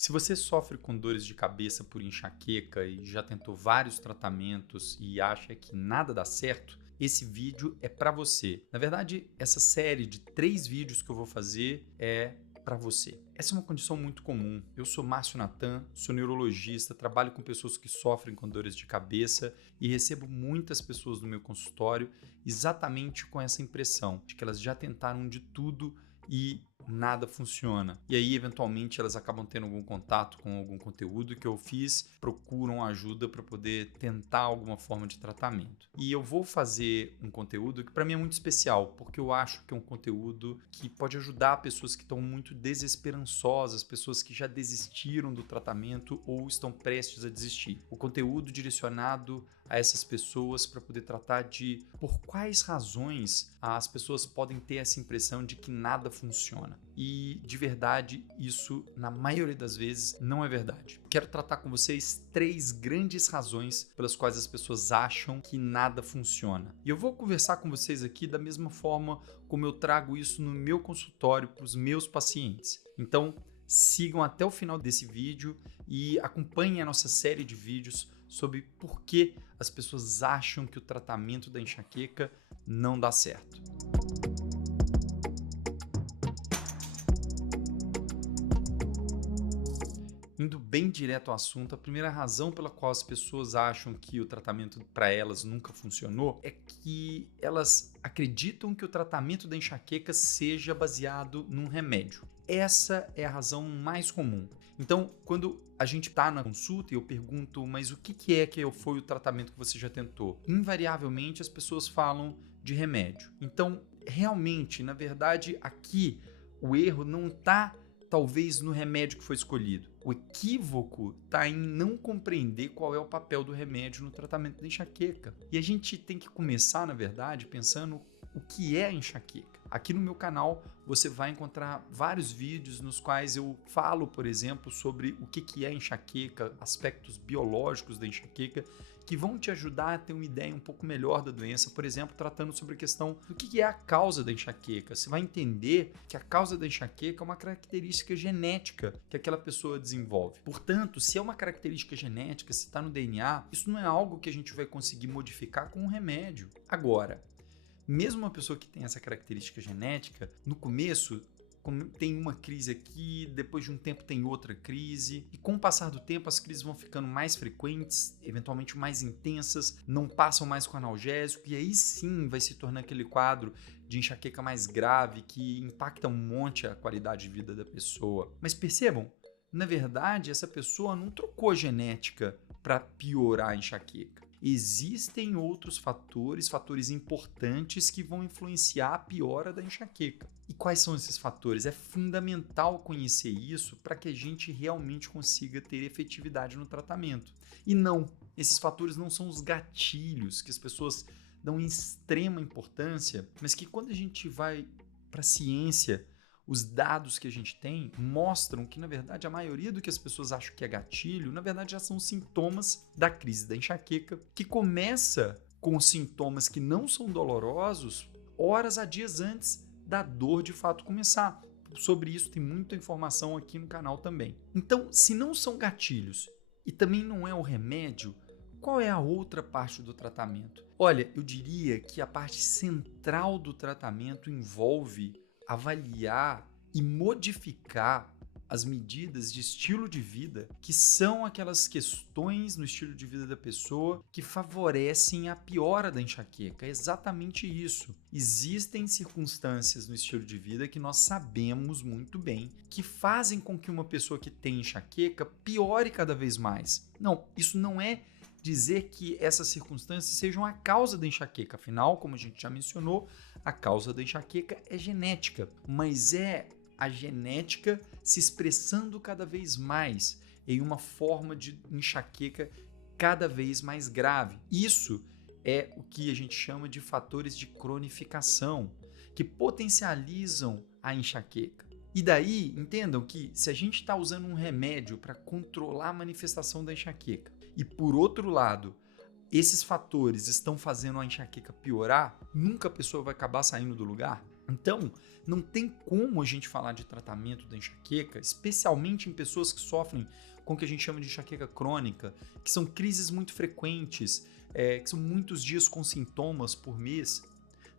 Se você sofre com dores de cabeça por enxaqueca e já tentou vários tratamentos e acha que nada dá certo, esse vídeo é para você. Na verdade, essa série de 3 vídeos que eu vou fazer é para você. Essa é uma condição muito comum. Eu sou Márcio Natan, sou neurologista, trabalho com pessoas que sofrem com dores de cabeça e recebo muitas pessoas no meu consultório exatamente com essa impressão de que elas já tentaram de tudo e nada funciona. E aí, eventualmente, elas acabam tendo algum contato com algum conteúdo que eu fiz, procuram ajuda para poder tentar alguma forma de tratamento. E eu vou fazer um conteúdo que para mim é muito especial, porque eu acho que é um conteúdo que pode ajudar pessoas que estão muito desesperançosas, pessoas que já desistiram do tratamento ou estão prestes a desistir. O conteúdo direcionado a essas pessoas para poder tratar de por quais razões as pessoas podem ter essa impressão de que nada funciona. E, de verdade, isso, na maioria das vezes, não é verdade. Quero tratar com vocês 3 grandes razões pelas quais as pessoas acham que nada funciona. E eu vou conversar com vocês aqui da mesma forma como eu trago isso no meu consultório para os meus pacientes. Então, sigam até o final desse vídeo e acompanhem a nossa série de vídeos sobre por que as pessoas acham que o tratamento da enxaqueca não dá certo. Indo bem direto ao assunto, a primeira razão pela qual as pessoas acham que o tratamento para elas nunca funcionou é que elas acreditam que o tratamento da enxaqueca seja baseado num remédio. Essa é a razão mais comum. Então, quando a gente está na consulta e eu pergunto, mas o que é que foi o tratamento que você já tentou? Invariavelmente as pessoas falam de remédio. Então, realmente, na verdade, aqui o erro não está talvez no remédio que foi escolhido. O equívoco está em não compreender qual é o papel do remédio no tratamento da enxaqueca. E a gente tem que começar, na verdade, pensando o que é a enxaqueca. Aqui no meu canal você vai encontrar vários vídeos nos quais eu falo, por exemplo, sobre o que é a enxaqueca, aspectos biológicos da enxaqueca, que vão te ajudar a ter uma ideia um pouco melhor da doença, por exemplo, tratando sobre a questão do que é a causa da enxaqueca. Você vai entender que a causa da enxaqueca é uma característica genética que aquela pessoa desenvolve. Portanto, se é uma característica genética, se está no DNA, isso não é algo que a gente vai conseguir modificar com um remédio. Agora, mesmo uma pessoa que tem essa característica genética, no começo tem uma crise aqui, depois de um tempo tem outra crise, e com o passar do tempo as crises vão ficando mais frequentes, eventualmente mais intensas, não passam mais com analgésico, e aí sim vai se tornar aquele quadro de enxaqueca mais grave que impacta um monte a qualidade de vida da pessoa. Mas percebam, na verdade essa pessoa não trocou a genética para piorar a enxaqueca. Existem outros fatores importantes que vão influenciar a piora da enxaqueca. E quais são esses fatores? É fundamental conhecer isso para que a gente realmente consiga ter efetividade no tratamento. E não, esses fatores não são os gatilhos que as pessoas dão extrema importância, mas que quando a gente vai para a ciência, os dados que a gente tem mostram que, na verdade, a maioria do que as pessoas acham que é gatilho, na verdade, já são sintomas da crise da enxaqueca, que começa com sintomas que não são dolorosos horas a dias antes da dor de fato começar. Sobre isso tem muita informação aqui no canal também. Então, se não são gatilhos e também não é o remédio, qual é a outra parte do tratamento? Olha, eu diria que a parte central do tratamento envolve avaliar e modificar as medidas de estilo de vida, que são aquelas questões no estilo de vida da pessoa que favorecem a piora da enxaqueca. É exatamente isso. Existem circunstâncias no estilo de vida que nós sabemos muito bem que fazem com que uma pessoa que tem enxaqueca piore cada vez mais. Não, isso não é dizer que essas circunstâncias sejam a causa da enxaqueca. Afinal, como a gente já mencionou, a causa da enxaqueca é genética, mas é a genética se expressando cada vez mais em uma forma de enxaqueca cada vez mais grave. Isso é o que a gente chama de fatores de cronificação, que potencializam a enxaqueca. E daí, entendam que se a gente está usando um remédio para controlar a manifestação da enxaqueca e, por outro lado, esses fatores estão fazendo a enxaqueca piorar, nunca a pessoa vai acabar saindo do lugar. Então, não tem como a gente falar de tratamento da enxaqueca, especialmente em pessoas que sofrem com o que a gente chama de enxaqueca crônica, que são crises muito frequentes, que são muitos dias com sintomas por mês.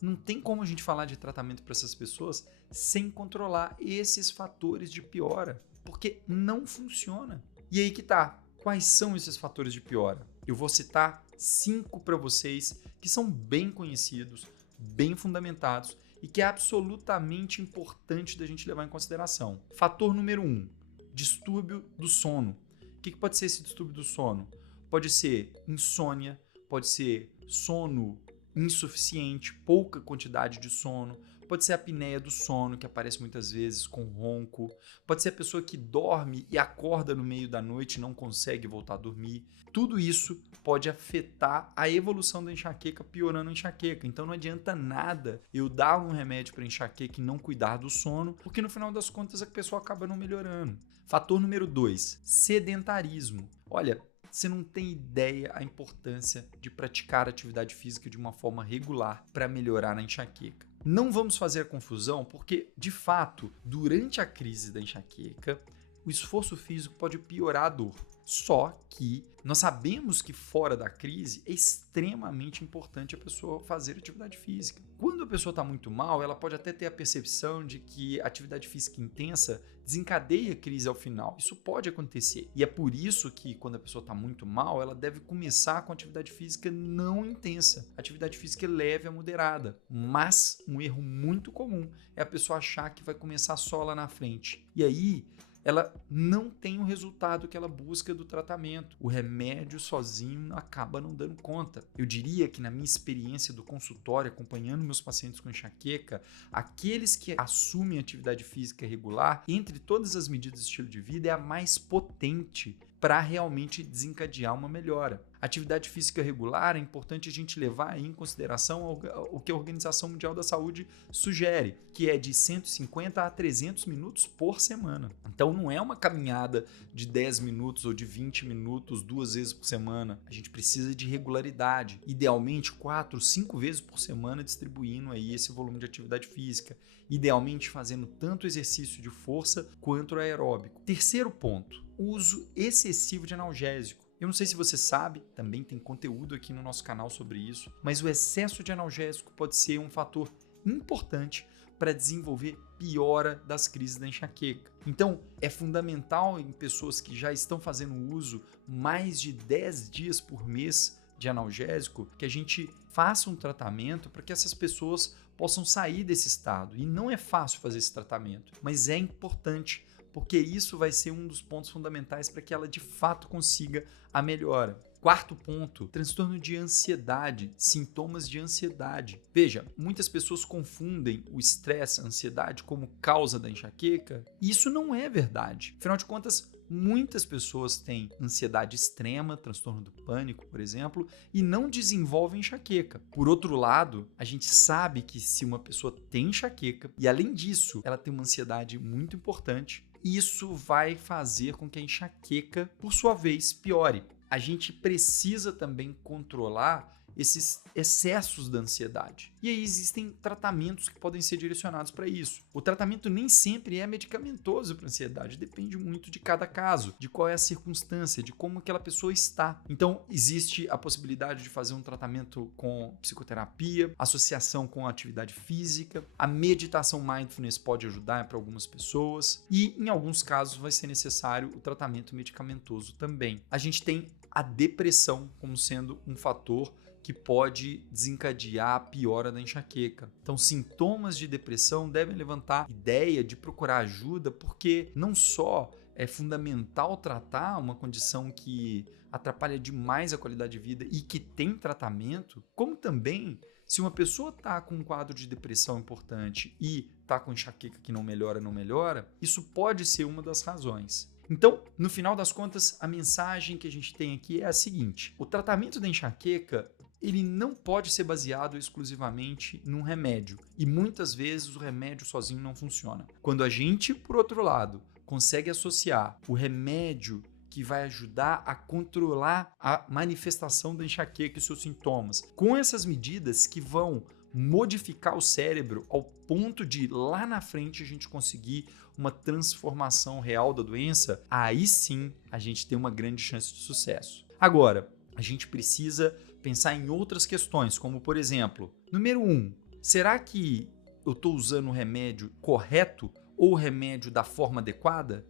Não tem como a gente falar de tratamento para essas pessoas sem controlar esses fatores de piora, porque não funciona. E aí que tá. Quais são esses fatores de piora? Eu vou citar 5 para vocês que são bem conhecidos, bem fundamentados e que é absolutamente importante da gente levar em consideração. Fator número 1, distúrbio do sono. O que pode ser esse distúrbio do sono? Pode ser insônia, pode ser sono insuficiente, pouca quantidade de sono, pode ser a apneia do sono, que aparece muitas vezes com ronco, pode ser a pessoa que dorme e acorda no meio da noite e não consegue voltar a dormir. Tudo isso pode afetar a evolução da enxaqueca, piorando a enxaqueca. Então não adianta nada eu dar um remédio para enxaqueca e não cuidar do sono, porque no final das contas a pessoa acaba não melhorando. Fator número 2, sedentarismo. Olha, você não tem ideia a importância de praticar atividade física de uma forma regular para melhorar a enxaqueca. Não vamos fazer a confusão porque, de fato, durante a crise da enxaqueca, o esforço físico pode piorar a dor. Só que nós sabemos que fora da crise é extremamente importante a pessoa fazer atividade física. Quando a pessoa está muito mal, ela pode até ter a percepção de que a atividade física intensa desencadeia a crise ao final. Isso pode acontecer. E é por isso que quando a pessoa está muito mal, ela deve começar com atividade física não intensa. Atividade física leve a moderada. Mas um erro muito comum é a pessoa achar que vai começar só lá na frente. E aí ela não tem o resultado que ela busca do tratamento. O remédio sozinho acaba não dando conta. Eu diria que na minha experiência do consultório, acompanhando meus pacientes com enxaqueca, aqueles que assumem atividade física regular, entre todas as medidas de estilo de vida, é a mais potente para realmente desencadear uma melhora. Atividade física regular é importante a gente levar em consideração o que a Organização Mundial da Saúde sugere, que é de 150 a 300 minutos por semana. Então não é uma caminhada de 10 minutos ou de 20 minutos 2 vezes por semana. A gente precisa de regularidade, idealmente 4, 5 vezes por semana, distribuindo aí esse volume de atividade física, idealmente fazendo tanto exercício de força quanto aeróbico. Terceiro ponto, uso excessivo de analgésico. Eu não sei se você sabe, também tem conteúdo aqui no nosso canal sobre isso, mas o excesso de analgésico pode ser um fator importante para desenvolver piora das crises da enxaqueca. Então, é fundamental em pessoas que já estão fazendo uso mais de 10 dias por mês de analgésico, que a gente faça um tratamento para que essas pessoas possam sair desse estado. E não é fácil fazer esse tratamento, mas é importante, porque isso vai ser um dos pontos fundamentais para que ela de fato consiga a melhora. Quarto ponto, transtorno de ansiedade, sintomas de ansiedade. Veja, muitas pessoas confundem o estresse, a ansiedade como causa da enxaqueca, e isso não é verdade. Afinal de contas, muitas pessoas têm ansiedade extrema, transtorno do pânico, por exemplo, e não desenvolvem enxaqueca. Por outro lado, a gente sabe que se uma pessoa tem enxaqueca e além disso, ela tem uma ansiedade muito importante, isso vai fazer com que a enxaqueca, por sua vez, piore. A gente precisa também controlar esses excessos da ansiedade. E aí existem tratamentos que podem ser direcionados para isso. O tratamento nem sempre é medicamentoso para ansiedade, depende muito de cada caso, de qual é a circunstância, de como aquela pessoa está. Então, existe a possibilidade de fazer um tratamento com psicoterapia, associação com atividade física, a meditação mindfulness pode ajudar para algumas pessoas e, em alguns casos, vai ser necessário o tratamento medicamentoso também. A gente tem a depressão como sendo um fator que pode desencadear a piora da enxaqueca. Então, sintomas de depressão devem levantar a ideia de procurar ajuda, porque não só é fundamental tratar uma condição que atrapalha demais a qualidade de vida e que tem tratamento, como também, se uma pessoa está com um quadro de depressão importante e está com enxaqueca que não melhora, isso pode ser uma das razões. Então, no final das contas, a mensagem que a gente tem aqui é a seguinte: o tratamento da enxaqueca ele não pode ser baseado exclusivamente num remédio. E muitas vezes o remédio sozinho não funciona. Quando a gente, por outro lado, consegue associar o remédio que vai ajudar a controlar a manifestação da enxaqueca e seus sintomas com essas medidas que vão modificar o cérebro ao ponto de lá na frente a gente conseguir uma transformação real da doença, aí sim a gente tem uma grande chance de sucesso. Agora, a gente precisa pensar em outras questões, como por exemplo, número 1, será que eu estou usando o remédio correto ou o remédio da forma adequada?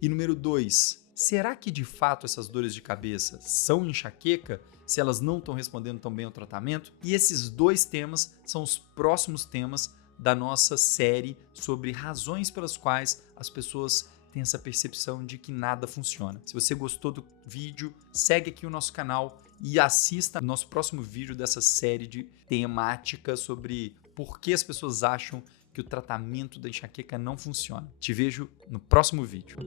E número 2, será que de fato essas dores de cabeça são enxaqueca se elas não estão respondendo tão bem ao tratamento? E esses 2 temas são os próximos temas da nossa série sobre razões pelas quais as pessoas têm essa percepção de que nada funciona. Se você gostou do vídeo, segue aqui o nosso canal e assista ao nosso próximo vídeo dessa série de temática sobre por que as pessoas acham que o tratamento da enxaqueca não funciona. Te vejo no próximo vídeo.